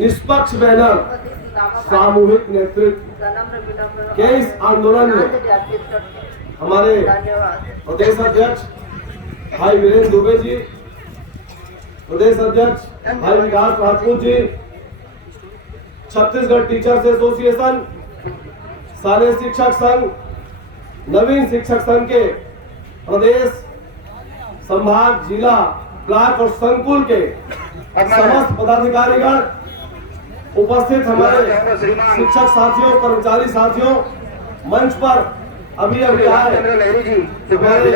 निष्पक्ष बैनर सामूहिक नेतृत्व के इस आंदोलन में हमारे प्रदेश अध्यक्ष भाई वीरेंद्र दुबे जी, प्रदेश अध्यक्ष भाई विकास राजपूत जी, छत्तीसगढ़ टीचर्स एसोसिएशन, सारे शिक्षक संघ, नवीन शिक्षक संघ के प्रदेश, संभाग, जिला, ब्लॉक और संकुल के समस्त पदाधिकारीगण, उपस्थित हमारे शिक्षक साथियों, कर्मचारी साथियों, मंच पर अभी आए हमारे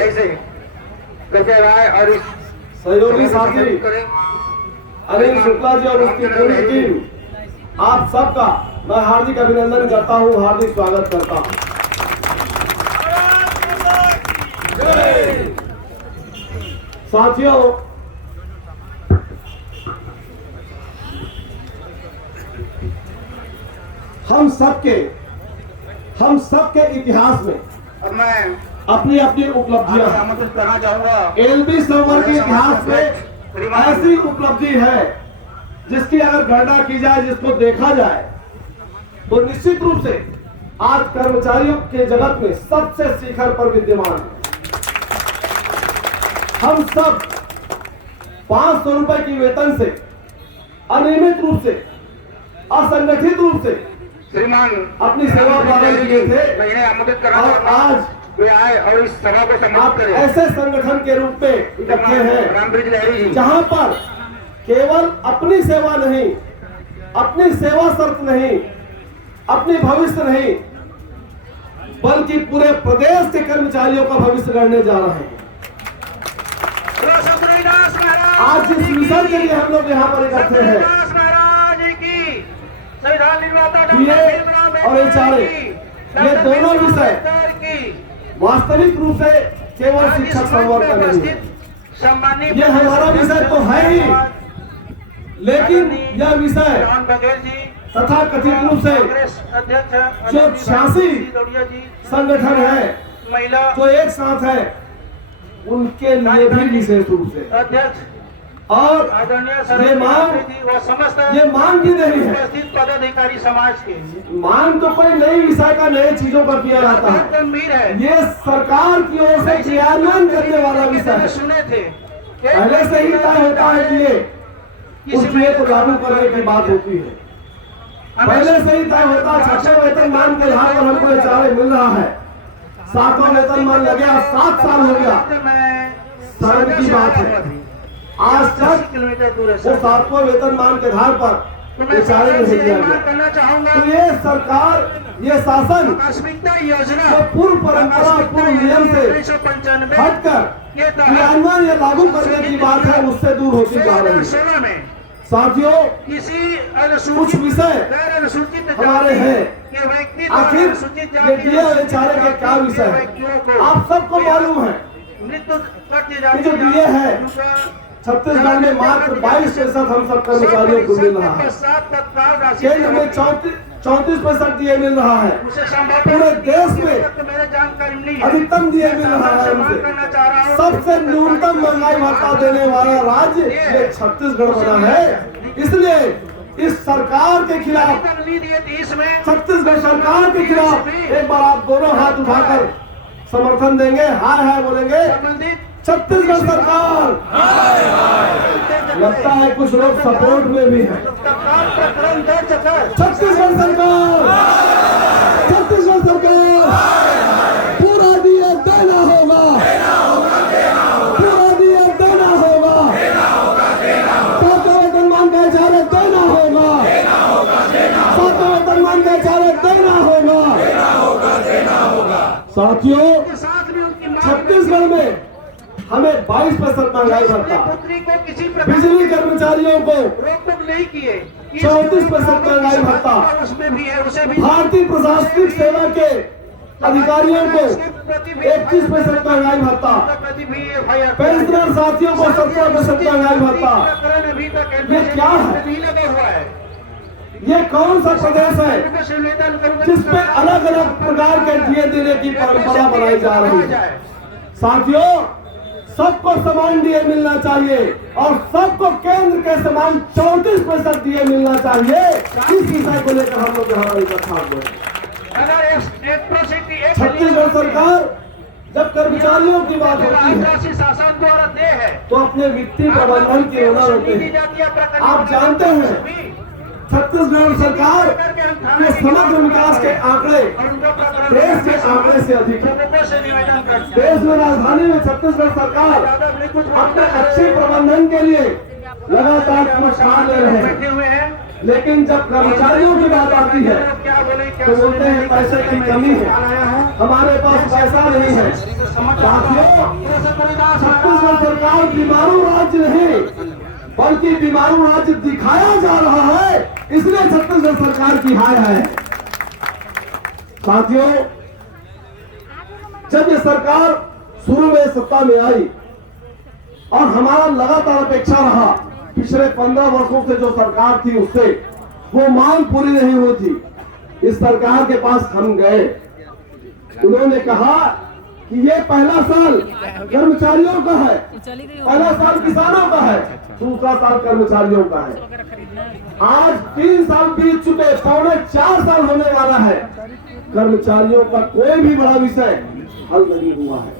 सहयोगी साथी अनिल शुक्ला जी और उसकी पूरी टीम, आप सबका मैं हार्दिक अभिनंदन करता हूं, हार्दिक स्वागत करता हूं। साथियों, हम सबके इतिहास में मैं अपनी अपनी उपलब्धियां आमंत्रित करना चाहूंगा। एलबी संवर्ग के इतिहास में ऐसी उपलब्धि है जिसकी अगर गणना की जाए, जिसको देखा जाए, तो निश्चित रूप से आज कर्मचारियों के जगत में सबसे शिखर पर विद्यमान है। हम सब 500 रुपए की वेतन से अनियमित रूप से, असंगठित रूप से श्रीमान अपनी सेवा प्रदान किए थे। और आज वे आए और इस सभा को समाप्त करें। ऐसे संगठन के रूप में इकट्ठे हैं जहां पर केवल अपनी सेवा नहीं, अपनी सेवा शर्त नहीं, अपनी भविष्य नहीं, बल्कि पूरे प्रदेश के कर्मचारियों का भविष्य गढ़ने जा रहे हैं। आज जिस विषय के लिए हम लोग यहाँ पर इकट्ठे हैं, ये और एचआरए, ये दोनों विषय वास्तविक रूप से केवल शिक्षक संवर्ग का नहीं है, ये हमारा विषय तो है ही, लेकिन यह विषय तथा कथित रूप से जो 86 संगठन है जो एक साथ है, उनके लिए भी विशेष रूप से और ये मांग भी नहीं है। पदाधिकारी समाज के मांग तो कोई नई विषय का नए चीजों का किया जाता है, ये सरकार की ओर से क्रियान्वयन करने वाला विषय है। सुने थे पहले से ही तय होता है कि उसमें तो लागू करने की बात होती है, पहले से ही तय होता है। 6वें वेतनमान के आधार पर हमको एचआरए मिल रहा है, 7वां वेतनमान लग गया, 7 साल हो गया, शर्म की बात है। आज तक वो 7वां वेतनमान के आधार पर एचआरए नहीं दिया गया। तो ये सरकार, ये शासन योजना जो पूर्व परंपरा, पूर्व नियम से हटकर क्रियान्वयन या लागू करने की बात है, उससे दूर होती जा रही है। साथियों, कुछ विषय हमारे हैं, आखिर ये डीए और एचआरए के क्या विषय है आप सबको मालूम है। जो डीए है छत्तीसगढ़ में मात्र 22% हम सब कर्मचारियों को मिल रहा है, केंद्र में 34% डीए मिल रहा है, पूरे देश में अधिकतम डीए मिल रहा है हमसे। सबसे न्यूनतम महंगाई भत्ता देने वाला राज्य ये छत्तीसगढ़ बना है। इसलिए इस सरकार के खिलाफ, छत्तीसगढ़ सरकार के खिलाफ एक बार आप दोनों हाथ उठाकर समर्थन देंगे, हाय हाय बोलेंगे, छत्तीसगढ़ सरकार। लगता है कुछ लोग सपोर्ट में भी हैं। छत्तीसगढ़ सरकार, छत्तीसगढ़ सरकार, पूरा डीए देना होगा, पूरा डीए देना होगा, 7वां वेतनमान का एचआरए देना होगा, 7वां वेतनमान का एचआरए देना होगा। साथियों, छत्तीसगढ़ में हमें 22% महंगाई भत्ता, बिजली कर्मचारियों को रोक नहीं किए, 34% महंगाई भत्ता, भारतीय प्रशासनिक सेवा के अधिकारियों को 21% महंगाई भत्ता, पेंशनर साथियों को 17% महंगाई भत्ता। ये क्या है? ये कौन सा प्रदेश है जिसपे अलग अलग प्रकार के डीए देने की परंपरा बनाई जा रही है? साथियों, सबको समान डीए मिलना चाहिए और सबको केंद्र के समान 34% डीए मिलना चाहिए। इस विषय को लेकर हम लोग यहाँ पर इकट्ठा हुए हैं। अगर एट्रोसिटी छत्तीसगढ़ सरकार जब कर्मचारियों की बात होती है राजसी शासन द्वारा दे है तो अपने वित्तीय प्रबंधन की ओनर होते हैं। आप जानते हैं छत्तीसगढ़ सरकार के समग्र विकास के आंकड़े देश के आंकड़े से अधिक है। देश में राजधानी में छत्तीसगढ़ सरकार अपने अच्छे प्रबंधन के लिए लगातार पुरस्कार ले रहे हैं, लेकिन जब कर्मचारियों की बात आती है तो बोलते हैं पैसे की कमी है, हमारे पास पैसा नहीं है। साथियों, छत्तीसगढ़ सरकार बीमारू राज्य नहीं बल्कि बीमारू राज्य दिखाया जा रहा है, इसलिए छत्तीसगढ़ सरकार की हाय है। साथियों, जब ये सरकार शुरू में सत्ता में आई और हमारा लगातार अपेक्षा रहा, पिछले 15 वर्षों से जो सरकार थी उससे वो मांग पूरी नहीं हुई थी। इस सरकार के पास हम गए, उन्होंने कहा कि ये पहला साल कर्मचारियों का है, पहला साल किसानों का है, दूसरा साल कर्मचारियों का है। आज 3 साल बीत चुके, पौने 4 साल होने वाला है, कर्मचारियों का कोई भी बड़ा विषय हल नहीं हुआ है।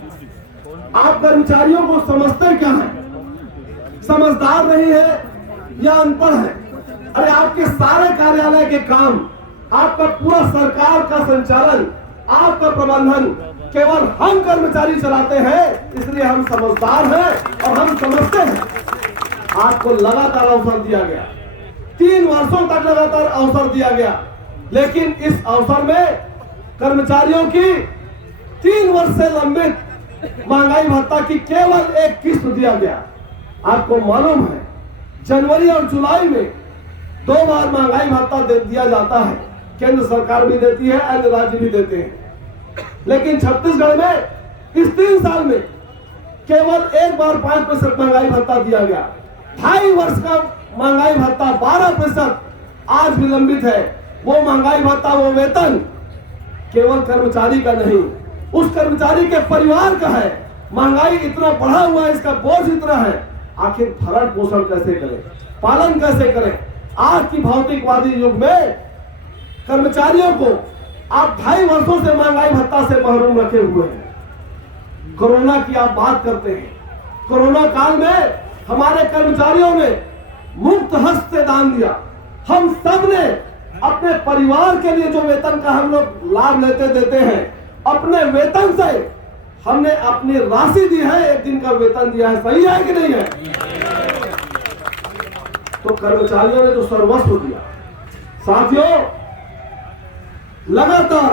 आप कर्मचारियों को समझते क्या है? समझदार नहीं है या अनपढ़ है? अरे आपके सारे कार्यालय के काम, आपका पूरा सरकार का संचालन, आपका प्रबंधन केवल हम कर्मचारी चलाते हैं, इसलिए हम समझदार हैं और हम समझते हैं। आपको लगातार अवसर दिया गया, 3 वर्षों तक लगातार अवसर दिया गया, लेकिन इस अवसर में कर्मचारियों की 3 वर्ष से लंबित महंगाई भत्ता की केवल एक किस्त दिया गया। आपको मालूम है जनवरी और जुलाई में 2 बार महंगाई भत्ता दिया जाता है, केंद्र सरकार भी देती है, अन्य राज्य भी देते हैं, लेकिन छत्तीसगढ़ में इस 3 साल में केवल एक बार 5% महंगाई भत्ता दिया गया। 2.5 वर्ष का महंगाई भत्ता 12% आज विलंबित है। वो महंगाई भत्ता, वो वेतन केवल कर्मचारी का नहीं, उस कर्मचारी के परिवार का है। महंगाई इतना बढ़ा हुआ है, इसका बोझ इतना है, आखिर भरण पोषण कैसे करें, पालन कैसे करें? आज की भौतिकवादी युग में कर्मचारियों को आप 2.5 वर्षों से महंगाई भत्ता से महरूम रखे हुए हैं। कोरोना की आप बात करते हैं, कोरोना काल में हमारे कर्मचारियों ने मुफ्त हस्त से दान दिया। हम सब ने अपने परिवार के लिए जो वेतन का हम लोग लाभ देते हैं, अपने वेतन से हमने अपनी राशि दी है, 1 दिन का वेतन दिया है। सही है कि नहीं है? तो कर्मचारियों ने तो सर्वस्व दिया। साथियों, लगातार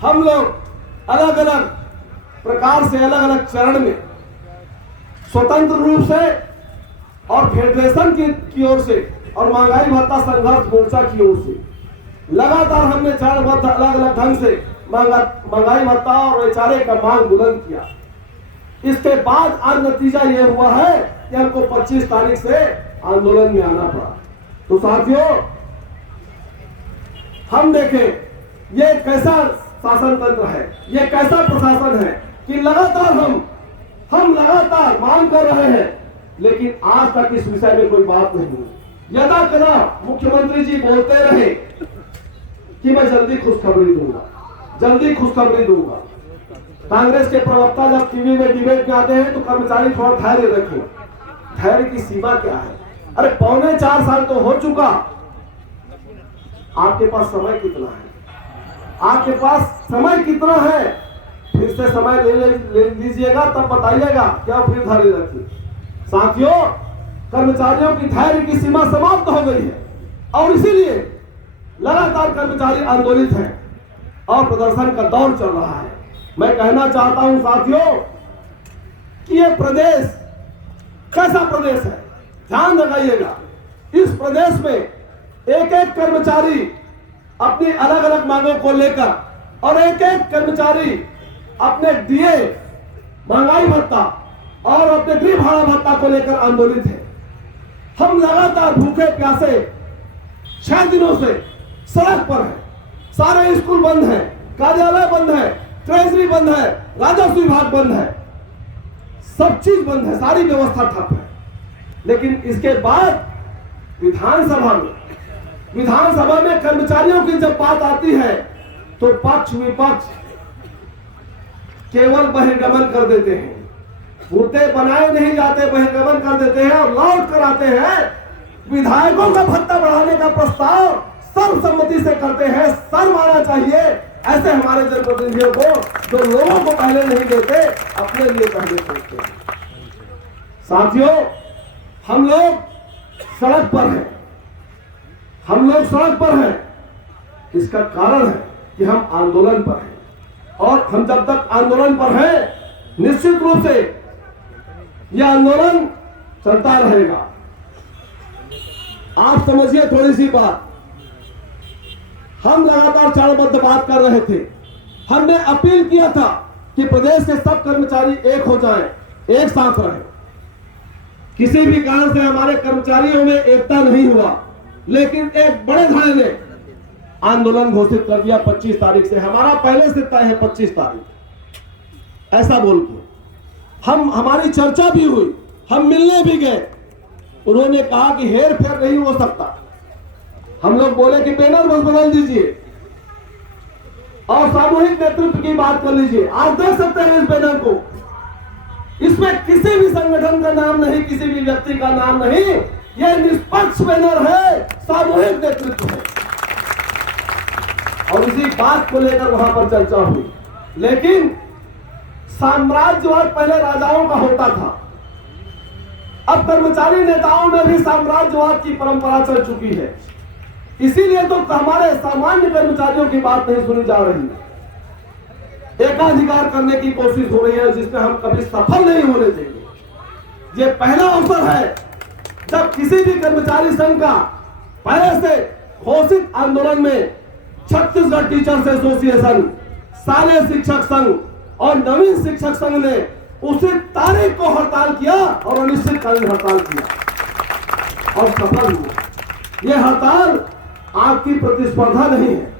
हम लोग अलग अलग प्रकार से, अलग अलग चरण में स्वतंत्र रूप से और फेडरेशन की ओर से और महंगाई भत्ता संघर्ष मोर्चा की ओर से लगातार हमने चरणबद्ध अलग अलग ढंग से महंगाई भत्ता और एचआरए का मांग बुलंद किया। इसके बाद आज नतीजा यह हुआ है कि हमको 25 तारीख से आंदोलन में आना पड़ा। तो साथियों, हम देखें ये कैसा शासन तंत्र है, ये कैसा प्रशासन है कि लगातार हम लगातार मांग कर रहे हैं, लेकिन आज तक इस विषय में कोई बात नहीं हुई। यदा कदा मुख्यमंत्री जी बोलते रहे कि मैं जल्दी खुशखबरी दूंगा, जल्दी खुशखबरी दूंगा। कांग्रेस के प्रवक्ता जब टीवी में डिबेट में आते हैं तो कर्मचारी थोड़ा धैर्य रखें। धैर्य की सीमा क्या है? अरे 3.25 साल तो हो चुका, आपके पास समय कितना है? आपके पास समय कितना है? फिर से समय ले लीजिएगा, तब बताइएगा क्या, फिर धैर्य रखिए। साथियों, कर्मचारियों की धैर्य की सीमा समाप्त हो गई है और इसीलिए लगातार कर्मचारी आंदोलित हैं और प्रदर्शन का दौर चल रहा है। मैं कहना चाहता हूं साथियों कि यह प्रदेश कैसा प्रदेश है, ध्यान लगाइएगा। इस प्रदेश में एक एक कर्मचारी अपनी अलग अलग मांगों को लेकर और एक एक कर्मचारी अपने डीए, महंगाई भत्ता और अपने गृह भाड़ा भत्ता को लेकर आंदोलित है। हम लगातार भूखे प्यासे 6 दिनों से सड़क पर हैं। सारे स्कूल बंद हैं, कार्यालय बंद है, ट्रेजरी बंद है, राजस्व विभाग बंद है। सब चीज बंद है, सारी व्यवस्था ठप है। लेकिन इसके बाद विधानसभा में कर्मचारियों की जब बात आती है तो पक्ष विपक्ष केवल बहिर्गमन कर देते हैं, मुद्दे बनाए नहीं जाते, बहिर्गमन कर देते हैं और लौट कर आते हैं। विधायकों का भत्ता बढ़ाने का प्रस्ताव सर्वसम्मति से करते हैं, शर्म आना चाहिए ऐसे हमारे जनप्रतिनिधियों को, जो लोगों को पहले नहीं देते, अपने लिए पहले सोचते हैं। साथियों, हम लोग सड़क पर हैं, इसका कारण है कि हम आंदोलन पर हैं, और हम जब तक आंदोलन पर हैं, निश्चित रूप से यह आंदोलन चलता रहेगा। आप समझिए थोड़ी सी बात, हम लगातार चाड़बद्ध बात कर रहे थे। हमने अपील किया था कि प्रदेश के सब कर्मचारी एक हो जाएं, एक साथ रहें। किसी भी कारण से हमारे कर्मचारियों में एकता नहीं हुआ, लेकिन एक बड़े धड़े ने आंदोलन घोषित कर दिया 25 तारीख से। हमारा पहले से तय है 25 तारीख, ऐसा बोल के हमारी चर्चा भी हुई, हम मिलने भी गए। उन्होंने कहा कि हेर फेर नहीं हो सकता। हम लोग बोले कि बैनर बस बदल दीजिए और सामूहिक नेतृत्व की बात कर लीजिए। आप देख सकते हैं इस बैनर को, इसमें किसी भी संगठन का नाम नहीं, किसी भी व्यक्ति का नाम नहीं, यह निष्पक्ष बैनर है, सामूहिक नेतृत्व है। और इसी बात को लेकर वहां पर चर्चा हुई। लेकिन साम्राज्यवाद पहले राजाओं का होता था, अब कर्मचारी नेताओं में भी साम्राज्यवाद की परंपरा चल चुकी है। इसीलिए तो हमारे सामान्य कर्मचारियों की बात नहीं सुनी जा रही। एकाधिकार करने की कोशिश हो रही है, जिसमें हम कभी सफल नहीं होने देंगे। ये पहला अवसर है जब किसी भी कर्मचारी संघ का पहले से घोषित आंदोलन में छत्तीसगढ़ टीचर्स एसोसिएशन, शालेय शिक्षक संघ और नवीन शिक्षक संघ ने उसी तारीख को हड़ताल किया और अनिश्चितकालीन हड़ताल किया और सफल हुआ। यह हड़ताल आपकी प्रतिस्पर्धा नहीं है,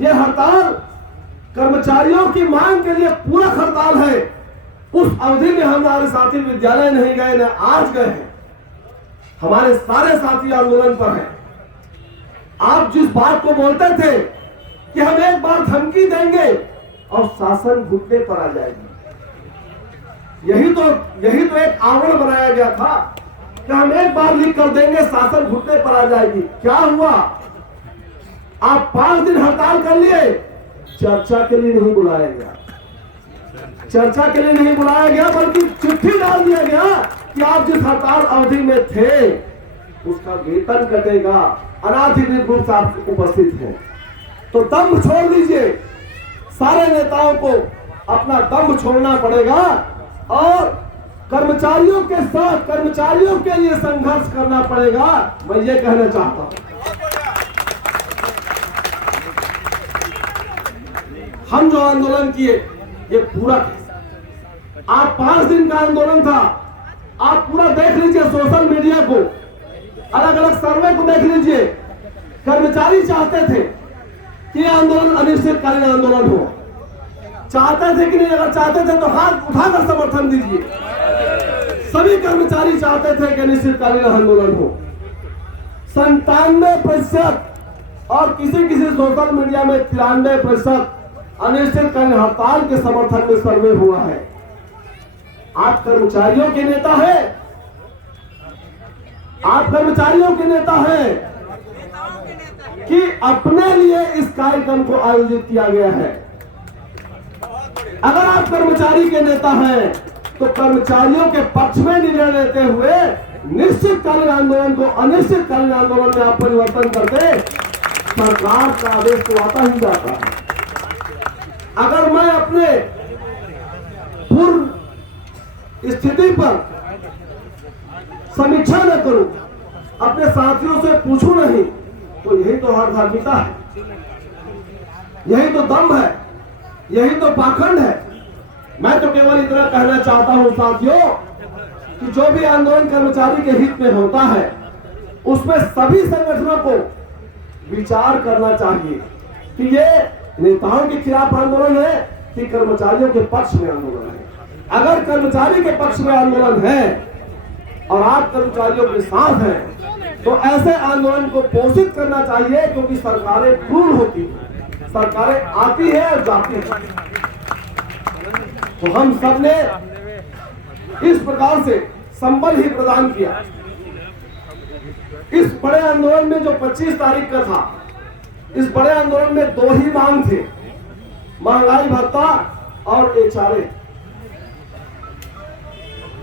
यह हड़ताल कर्मचारियों की मांग के लिए पूरा हड़ताल है। उस अवधि में हमारे साथी विद्यालय नहीं गए, न आज गए हैं। हमारे सारे साथी आंदोलन पर हैं। आप जिस बात को बोलते थे कि हम एक बार धमकी देंगे और शासन घुटने पर आ जाएगी, यही तो एक आवरण बनाया गया था कि हम एक बार लिख कर देंगे, शासन घुटने पर आ जाएगी। क्या हुआ? आप 5 दिन हड़ताल कर लिए, चर्चा के लिए नहीं बुलाया गया, चर्चा के लिए नहीं बुलाया गया, बल्कि चिट्ठी डाल दिया गया कि आप जिस हड़ताल अवधि में थे उसका वेतन कटेगा, अनाधिकृत रूप से आप उपस्थित हैं। तो दम छोड़ दीजिए, सारे नेताओं को अपना दम छोड़ना पड़ेगा और कर्मचारियों के साथ, कर्मचारियों के लिए संघर्ष करना पड़ेगा। मैं ये कहना चाहता हूं, हम जो आंदोलन किए ये पूरा, आप 5 दिन का आंदोलन था, आप पूरा देख लीजिए, सोशल मीडिया को, अलग अलग सर्वे को देख लीजिए। कर्मचारी चाहते थे कि आंदोलन अनिश्चितकालीन आंदोलन हो, चाहते थे कि नहीं? अगर चाहते थे तो हाथ उठाकर समर्थन दीजिए। सभी कर्मचारी चाहते थे कि अनिश्चितकालीन आंदोलन हो। 97% और किसी सोशल मीडिया में 93% अनिश्चितकालीन हड़ताल के समर्थन में सर्वे हुआ है। आप कर्मचारियों के नेता हैं, आप कर्मचारियों के नेता हैं कि अपने लिए इस कार्यक्रम को आयोजित किया गया है। अगर आप कर्मचारी के नेता हैं तो कर्मचारियों के पक्ष में निर्णय लेते हुए निश्चितकालीन आंदोलन को अनिश्चितकालीन आंदोलन में आप परिवर्तन करते, सरकार का आदेश तो आता ही जाता है। अगर मैं अपने पूर्व स्थिति पर समीक्षा न करूं, अपने साथियों से पूछूं नहीं, तो यही तो हठधार्मिता है, यही तो दम है, यही तो पाखंड है। मैं तो केवल इतना कहना चाहता हूं साथियों कि जो भी आंदोलन कर्मचारी के हित में होता है उसमें सभी संगठनों को विचार करना चाहिए कि ये नेताओं के खिलाफ आंदोलन है कि कर्मचारियों के पक्ष में आंदोलन है। अगर कर्मचारी के पक्ष में आंदोलन है और आप कर्मचारियों के साथ हैं तो ऐसे आंदोलन को पोषित करना चाहिए, क्योंकि सरकारें क्रूर होती हैं, सरकारें आती है और जाती है। तो हम सब ने इस प्रकार से संबल ही प्रदान किया। इस बड़े आंदोलन में जो 25 तारीख का था, इस बड़े आंदोलन में 2 ही मांग थे, महंगाई भत्ता और HRA।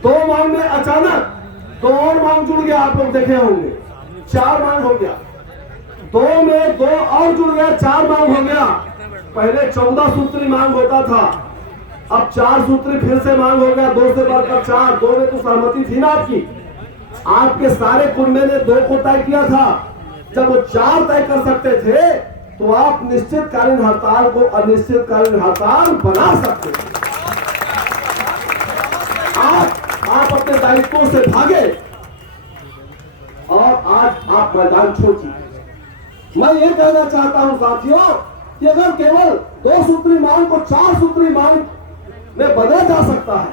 2 मांग में अचानक 2 और मांग जुड़ गया, आप लोग देखे होंगे 4 मांग हो गया। 2 में 2 और जुड़ गया, 4 मांग हो गया। पहले 14 सूत्री मांग होता था, अब 4 सूत्री फिर से मांग हो गया, 2 से बढ़कर 4। 2 में तो सहमति थी ना आपकी, आपके सारे कुंबे ने 2 को तय किया था। जब वो 4 तय कर सकते थे तो आप निश्चितकालीन हड़ताल को अनिश्चितकालीन हड़ताल बना सकते थे। आप अपने दायित्वों से भागे और आज आप मैदान छोड़ चुके। मैं ये कहना चाहता हूं साथियों कि अगर केवल 2 सूत्री मांग को 4 सूत्री मांग में बदला जा सकता है,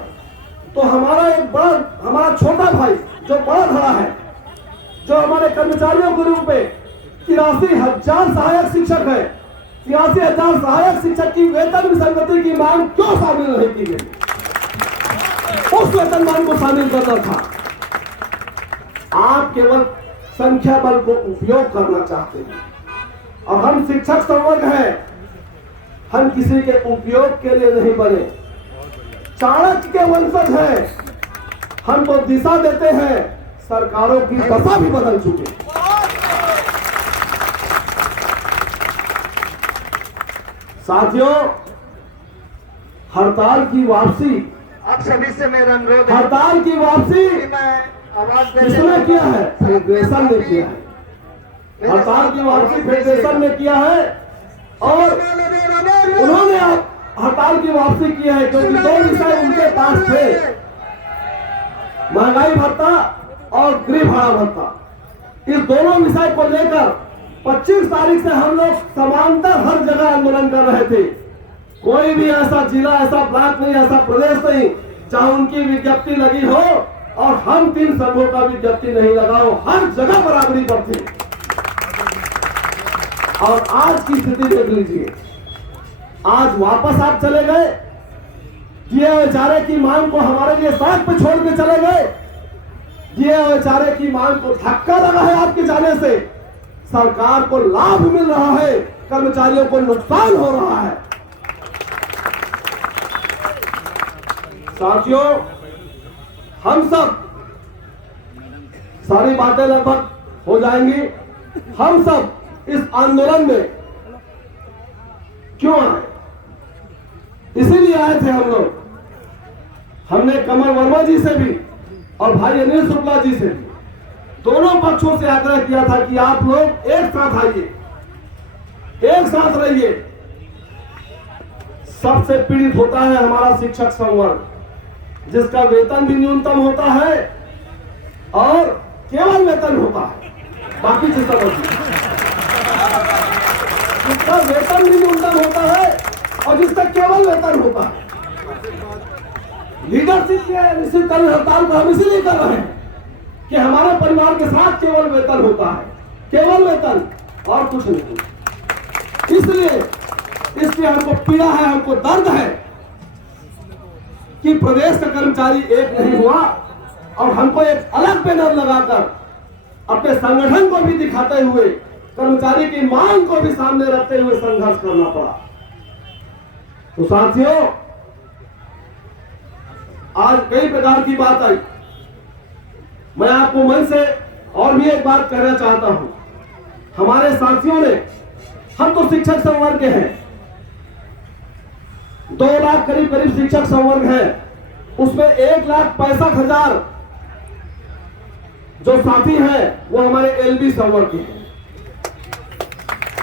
तो हमारा छोटा भाई जो बड़ा खड़ा है, जो हमारे कर्मचारियों के रूप में 83,000 सहायक शिक्षक है, 83,000 सहायक शिक्षक की वेतन विसंगति की मांग क्यों शामिल नहीं की गई? उस वेतन मांग को शामिल करना था। आप केवल संख्या बल को उपयोग करना चाहते हैं, और हम शिक्षक संवर्ग हैं, हम किसी के उपयोग के लिए नहीं बने। चाणक्य के वंशज हैं, हम तो दिशा देते हैं, सरकारों की दशा भी बदल चुके। साथियों, हड़ताल की वापसी, आप सभी से मेरा अनुरोध है, हड़ताल की वापसी मैं आवाज किसने किया है? फेडरेशन ने किया है। हड़ताल की वापसी फेडरेशन ने किया है, और उन्होंने हड़ताल की वापसी की है क्योंकि 2 विषय उनके पास थे, महंगाई भत्ता और गृह भाड़ा भत्ता। इस दोनों विषय को लेकर 25 तारीख से हम लोग समांतर हर जगह आंदोलन कर रहे थे। कोई भी ऐसा जिला, ऐसा ब्लॉक नहीं, ऐसा प्रदेश नहीं जहां उनकी विज्ञप्ति लगी हो और हम 3 संघों का विज्ञप्ति नहीं लगा हो। हर जगह बराबरी पर थे। और आज की स्थिति देख लीजिए, आज वापस आप चले गए, HRA की मांग को हमारे लिए साथ पे छोड़ के चले गए। HRA की मांग को धक्का लगा है आपके जाने से, सरकार को लाभ मिल रहा है, कर्मचारियों को नुकसान हो रहा है। साथियों, हम सब, सारी बातें लगभग हो जाएंगी। हम सब इस आंदोलन में क्यों आए? इसीलिए आए थे हम लोग। हमने कमल वर्मा जी से भी और भाई अनिल शुक्ला जी से भी, दोनों पक्षों से आग्रह किया था कि आप लोग एक साथ आइए, एक साथ रहिए। सबसे पीड़ित होता है हमारा शिक्षक संवर्ग, जिसका वेतन भी न्यूनतम होता है और केवल वेतन होता है, बाकी चीज जिसका वेतन भी न्यूनतम होता है और जिसका केवल वेतन होता है। लीडरशिप के निश्चितकालीन हड़ताल को हम इसीलिए कर रहे हैं कि हमारे परिवार के साथ केवल वेतन होता है, केवल वेतन और कुछ नहीं। इसलिए हमको पीड़ा है, हमको दर्द है कि प्रदेश का कर्मचारी एक नहीं हुआ, और हमको एक अलग बैनर लगाकर अपने संगठन को भी दिखाते हुए, कर्मचारी की मांग को भी सामने रखते हुए संघर्ष करना पड़ा। तो साथियों, आज कई प्रकार की बात आई। मैं आपको मन से और भी एक बात कहना चाहता हूं। हमारे साथियों ने, हम तो शिक्षक संवर्ग के हैं, 2 लाख करीब शिक्षक संवर्ग है, उसमें 1,65,000 जो साथी हैं वो हमारे LB संवर्ग के हैं।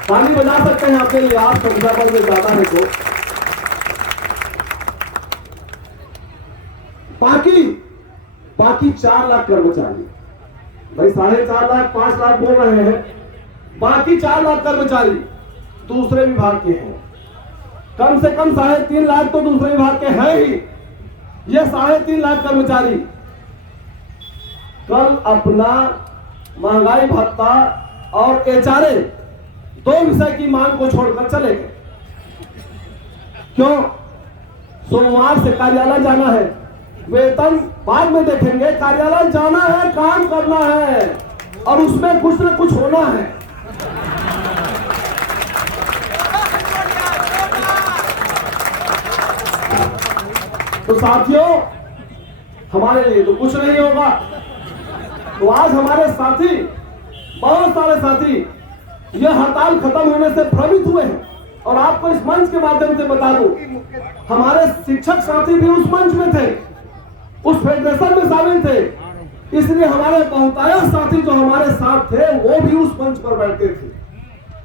ताली बजा सकते हैं अपने लिए, आप संख्या पर में ज्यादा है तो। बाकी 4 लाख कर्मचारी, भाई 4.5 लाख 5 लाख बोल रहे हैं, बाकी 4 लाख कर्मचारी दूसरे विभाग के हैं। कम से कम 3.5 लाख तो दूसरे विभाग के हैं ही, ये 3.5 लाख कर्मचारी कल अपना महंगाई भत्ता और एचआरए 2 विषय की मांग को छोड़कर चले गए। क्यों? सोमवार से कार्यालय जाना है, वेतन बाद में देखेंगे, कार्यालय जाना है, काम करना है और उसमें कुछ न कुछ होना है। तो साथियों, हमारे लिए तो कुछ नहीं होगा। तो आज हमारे साथी, बहुत सारे साथी यह हड़ताल खत्म होने से भ्रमित हुए हैं। और आपको इस मंच के माध्यम से बता दूं, हमारे शिक्षक साथी भी उस मंच में थे, उस फेडरेशन में शामिल थे। इसलिए हमारे बहुतायत साथी जो हमारे साथ थे वो भी उस मंच पर बैठते थे।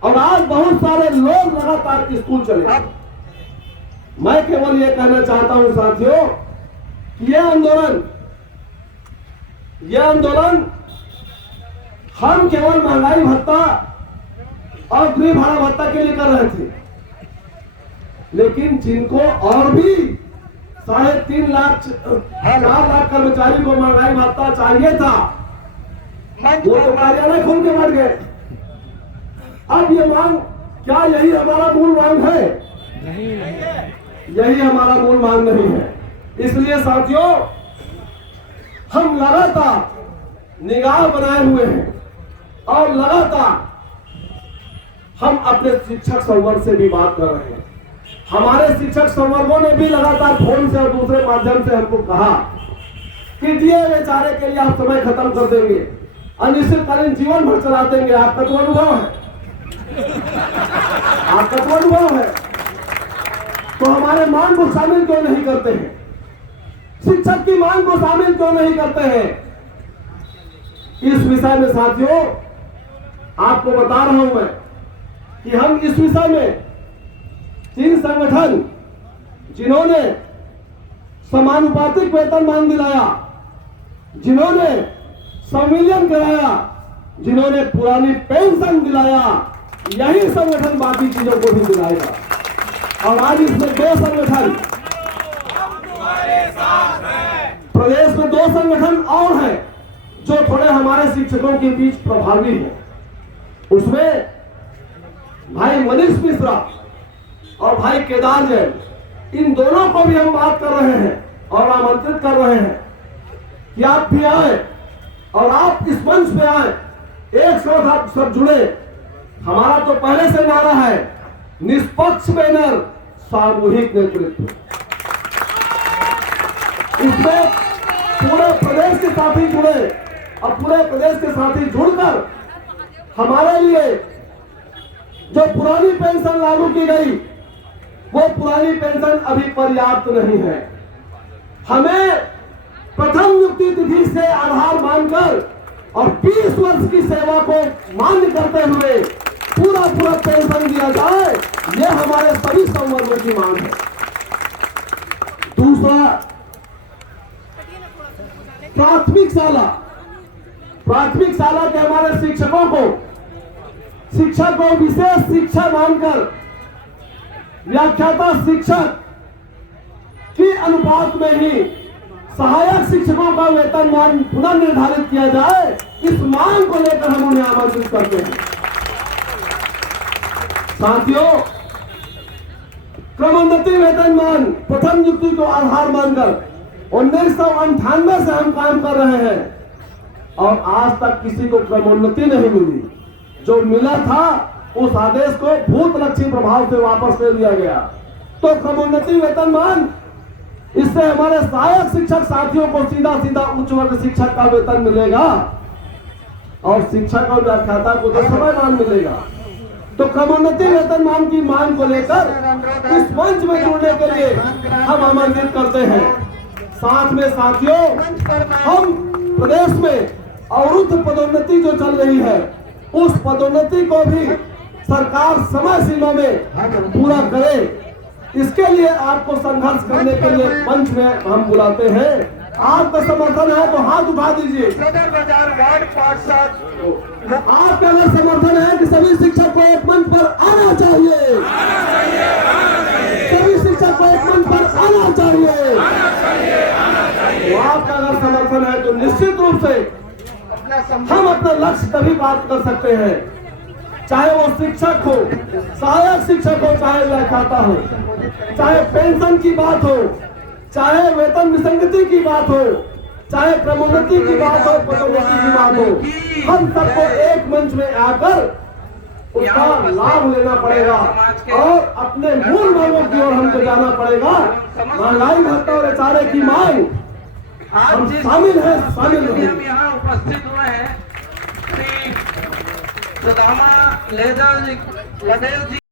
और आज बहुत सारे लोग लगातार स्कूल चले। मैं केवल ये कहना चाहता हूं साथियों कि यह आंदोलन हम केवल महंगाई भत्ता और गृह भाड़ा भत्ता के लिए कर रहे थे, लेकिन जिनको और भी 3.5 लाख 4 लाख कर्मचारी को महंगाई भत्ता चाहिए था, वो तो कार्यालय खोल के बैठ गए। अब ये मांग, क्या यही हमारा मूल मांग है? नहीं, यही हमारा मूल मांग नहीं है। इसलिए साथियों, हम लगातार निगाह बनाए हुए हैं और लगातार हम अपने शिक्षक संवर्ग से भी बात कर रहे हैं। हमारे शिक्षक संवर्गों ने भी लगातार फोन से और दूसरे माध्यम से हमको कहा कि दिए हुए चारे के लिए आप समय खत्म कर देंगे, अनिश्चितकालीन जीवन भर चला देंगे। आपका तो अनुभव है, आपका तो अनुभव है। तो हमारे मांग को शामिल क्यों नहीं करते हैं? शिक्षक की मांग को शामिल क्यों नहीं करते हैं? इस विषय में साथियों आपको बता रहा हूं मैं कि हम इस विषय में 3 संगठन जिन्होंने समानुपातिक वेतन मान दिलाया, जिन्होंने संविलियन कराया, जिन्होंने पुरानी पेंशन दिलाया, यही संगठन बाकी चीजों को भी दिलाएगा। और आज इसमें 2 संगठन, प्रदेश में 2 संगठन और हैं जो थोड़े हमारे शिक्षकों के बीच प्रभावी हैं। उसमें भाई मनीष मिश्रा और भाई केदार जैन, इन दोनों को भी हम बात कर रहे हैं और आमंत्रित कर रहे हैं कि आप भी आए और आप इस मंच पे आए, एक साथ आप सब जुड़े। हमारा तो पहले से नारा है, निष्पक्ष बैनर, सामूहिक नेतृत्व। इसमें पूरे प्रदेश के साथी जुड़े और पूरे प्रदेश के साथी जुड़कर हमारे लिए जो पुरानी पेंशन लागू की गई, वो पुरानी पेंशन अभी पर्याप्त नहीं है। हमें प्रथम नियुक्ति तिथि से आधार मानकर और 20 वर्ष की सेवा को मान्य करते हुए पूरा पेंशन दिया जाए, यह हमारे सभी संवर्गों की मांग है। दूसरा, प्राथमिक शाला के हमारे शिक्षकों को शिक्षा को विशेष शिक्षा मानकर व्याख्याता शिक्षक की अनुपात में ही सहायक शिक्षकों का वेतन मान पुनः निर्धारित किया जाए, इस मांग को लेकर हम उन्हें आमंत्रित करते हैं। साथियों, क्रमोन्नति वेतनमान प्रथम नियुक्ति को आधार मानकर 1998 से हम काम कर रहे हैं और आज तक किसी को क्रमोन्नति नहीं मिली। जो मिला था उस आदेश को भूतलक्षी प्रभाव से वापस ले लिया गया। तो क्रमोन्नति वेतनमान, इससे हमारे सहायक शिक्षक साथियों को सीधा उच्च वर्ग शिक्षक का वेतन मिलेगा और शिक्षक और व्याख्याता को तो समयमान मिलेगा। तो क्रमोन्नति वेतनमान की मांग को लेकर इस मंच में जुड़ने के लिए हम आमंत्रित करते हैं। साथ में साथियों, हम प्रदेश में अवरुद्ध पदोन्नति जो चल रही है, उस पदोन्नति को भी सरकार समय सीमा में पूरा करे, इसके लिए आपको संघर्ष करने के लिए मंच में हम बुलाते हैं। आपका समर्थन है तो हाथ उठा दीजिए। सदर बाजार वार्ड पार्षद, आपका अगर समर्थन है कि सभी शिक्षक को एक मंच पर आना चाहिए, सभी शिक्षक को एक मंच पर आना चाहिए। शासन है तो निश्चित रूप से अपना हम अपना लक्ष्य तभी प्राप्त कर सकते हैं, चाहे वो शिक्षक हो, सहायक शिक्षक हो, चाहे व्याख्याता हो, चाहे पेंशन की बात हो, चाहे वेतन विसंगति की बात हो, चाहे क्रमोन्नति की बात हो, पदोन्नति की बात हो, हम सबको एक मंच में आकर उसका लाभ लेना पड़ेगा और अपने मूल मांगों की ओर हमको जाना पड़ेगा। महंगाई भत्ता और एचआरए की मांग हम शामिल हैं, शामिल हम रहेंगे। यहाँ उपस्थित हुए हैं श्री सुदामा लदेल जी